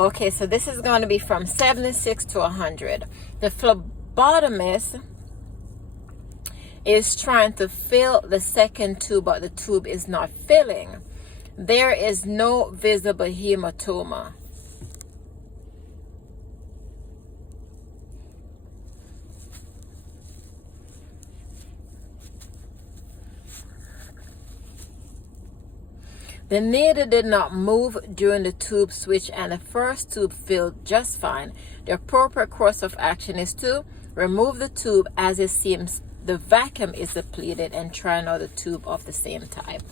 Okay, so this is going to be from 76 to 100. The phlebotomist is trying to fill the second tube, but the tube is not filling. There is no visible hematoma. The needle did not move during the tube switch and the first tube filled just fine. The appropriate course of action is to remove the tube as it seems the vacuum is depleted and try another tube of the same type.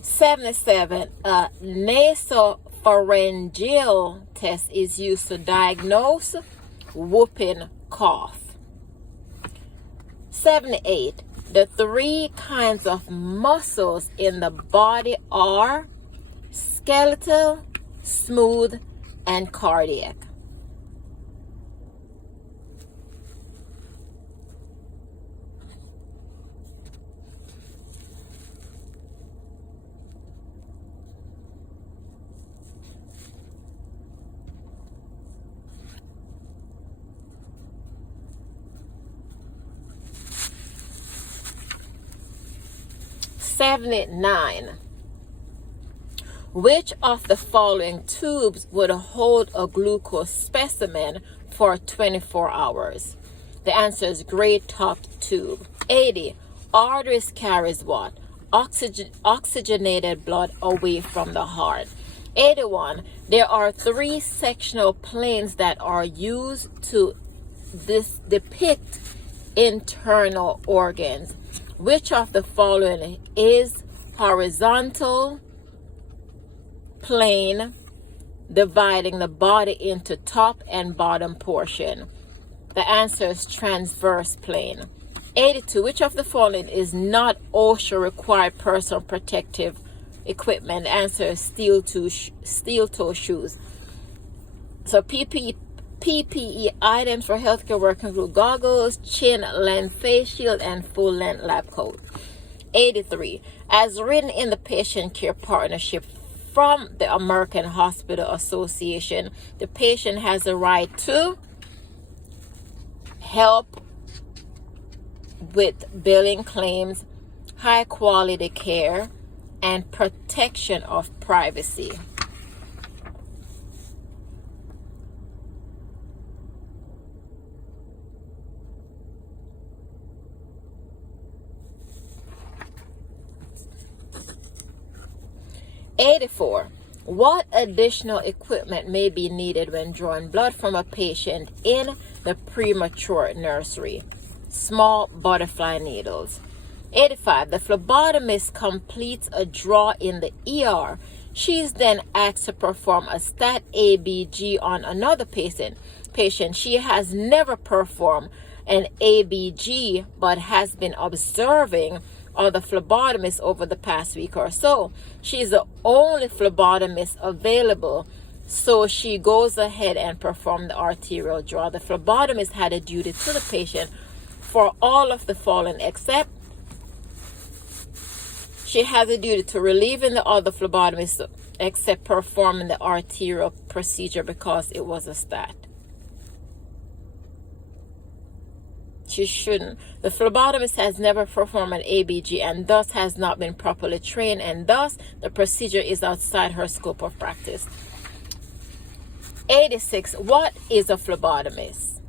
77. A nasopharyngeal test is used to diagnose whooping cough. 78. The three kinds of muscles in the body are skeletal, smooth, and cardiac. $79. Which of the following tubes would hold a glucose specimen for 24 hours? The answer is great top tube. 80. Arteries carries what? Oxygenated blood away from the heart. 81. There are three sectional planes that are used to depict internal organs. Which of the following is horizontal plane dividing the body into top and bottom portion? The answer is transverse plane. 82. Which of the following is not OSHA required personal protective equipment? The answer is steel toe shoes. So PPE items for healthcare workers include goggles, chin length face shield, and full length lab coat. 83. As written in the patient care partnership from the American Hospital Association, the patient has the right to help with billing claims, high quality care, and protection of privacy. $84. What additional equipment may be needed when drawing blood from a patient in the premature nursery? Small butterfly needles. 85. The phlebotomist completes a draw in the ER. She is then asked to perform a stat ABG on another patient. She has never performed an ABG but has been observing other phlebotomists over the past week or so. She's the only phlebotomist available, so she goes ahead and performs the arterial draw. The phlebotomist had a duty to the patient for all of the following, except she has a duty to relieving the other phlebotomist except performing the arterial procedure because it was a stat. She shouldn't. The phlebotomist has never performed an ABG and thus has not been properly trained, and thus the procedure is outside her scope of practice. 86. What is a phlebotomist?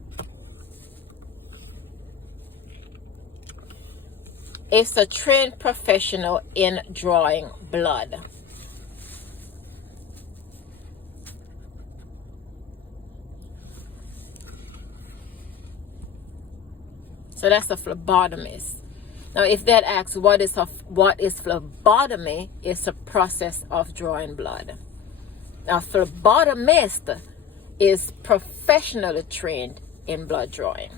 It's a trained professional in drawing blood. So that's a phlebotomist. Now, if that asks what is phlebotomy, it's a process of drawing blood. Now, phlebotomist is professionally trained in blood drawing.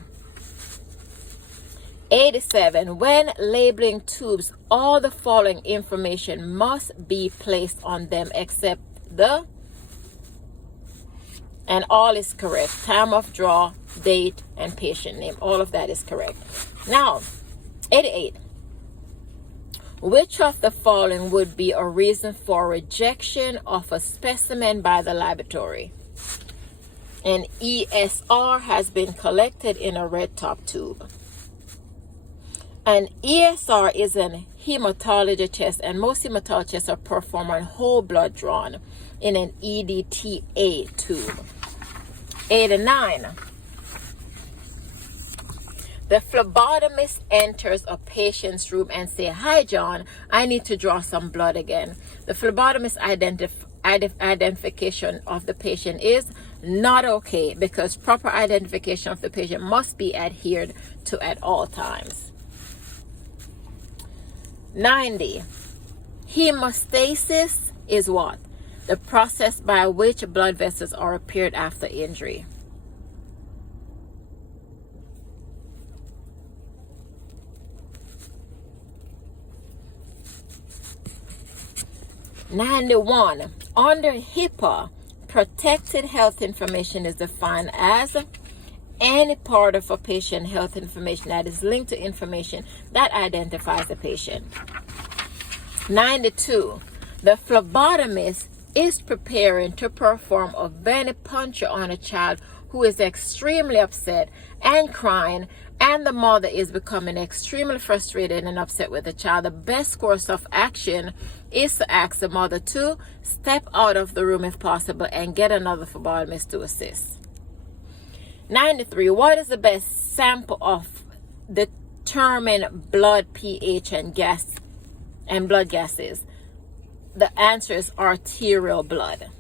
87. When labeling tubes, all the following information must be placed on them except the, and all is correct. Time of draw, date, and patient name. All of that is correct. Now, 88. Which of the following would be a reason for rejection of a specimen by the laboratory? An ESR has been collected in a red top tube. An ESR is an hematology test, and most hematology tests are performed on whole blood drawn in an EDTA tube. 89. The phlebotomist enters a patient's room and say, "Hi, John, I need to draw some blood again." The phlebotomist identification of the patient is not okay, because proper identification of the patient must be adhered to at all times. 90. Hemostasis is what? The process by which blood vessels are repaired after injury. #91. Under HIPAA, protected health information is defined as any part of a patient health information that is linked to information that identifies the patient. 92. The phlebotomist is preparing to perform a venipuncture on a child who is extremely upset and crying, and the mother is becoming extremely frustrated and upset with the child. The best course of action is to ask the mother to step out of the room if possible and get another phlebotomist to assist. 93. What is the best sample of determine blood pH and blood gases? The answer is arterial blood.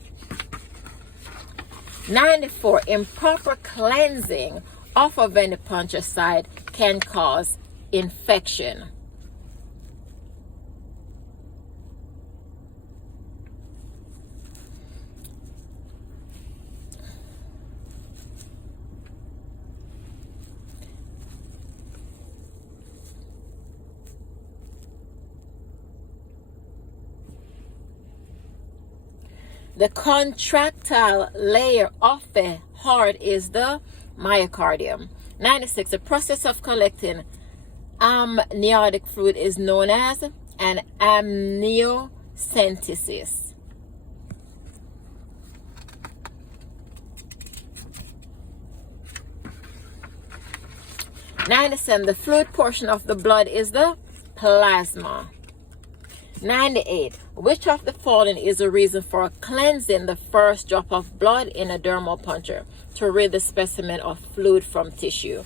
94. Improper cleansing of a venipuncture site can cause infection. The contractile layer of the heart is the myocardium. 96. The process of collecting amniotic fluid is known as an amniocentesis. The fluid portion of the blood is the plasma. 98. Which of the following is a reason for cleansing the first drop of blood in a dermal puncture to rid the specimen of fluid from tissue?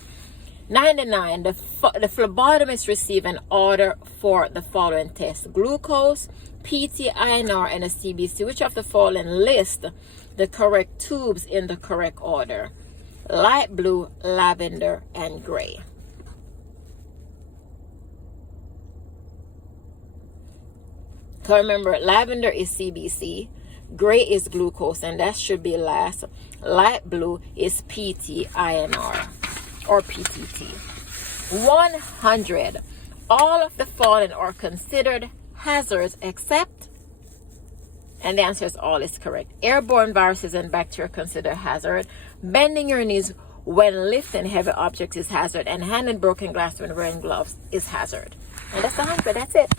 99. The phlebotomist receive an order for the following tests: glucose, PT, INR, and a CBC. Which of the following list the correct tubes in the correct order? Light blue, lavender, and gray. So remember, lavender is CBC, gray is glucose, and that should be last. Light blue is PT, INR, or PTT. 100. All of the following are considered hazards except, and the answer is all is correct. Airborne viruses and bacteria considered hazard. Bending your knees when lifting heavy objects is hazard, and handling broken glass when wearing gloves is hazard. And that's 100. That's it.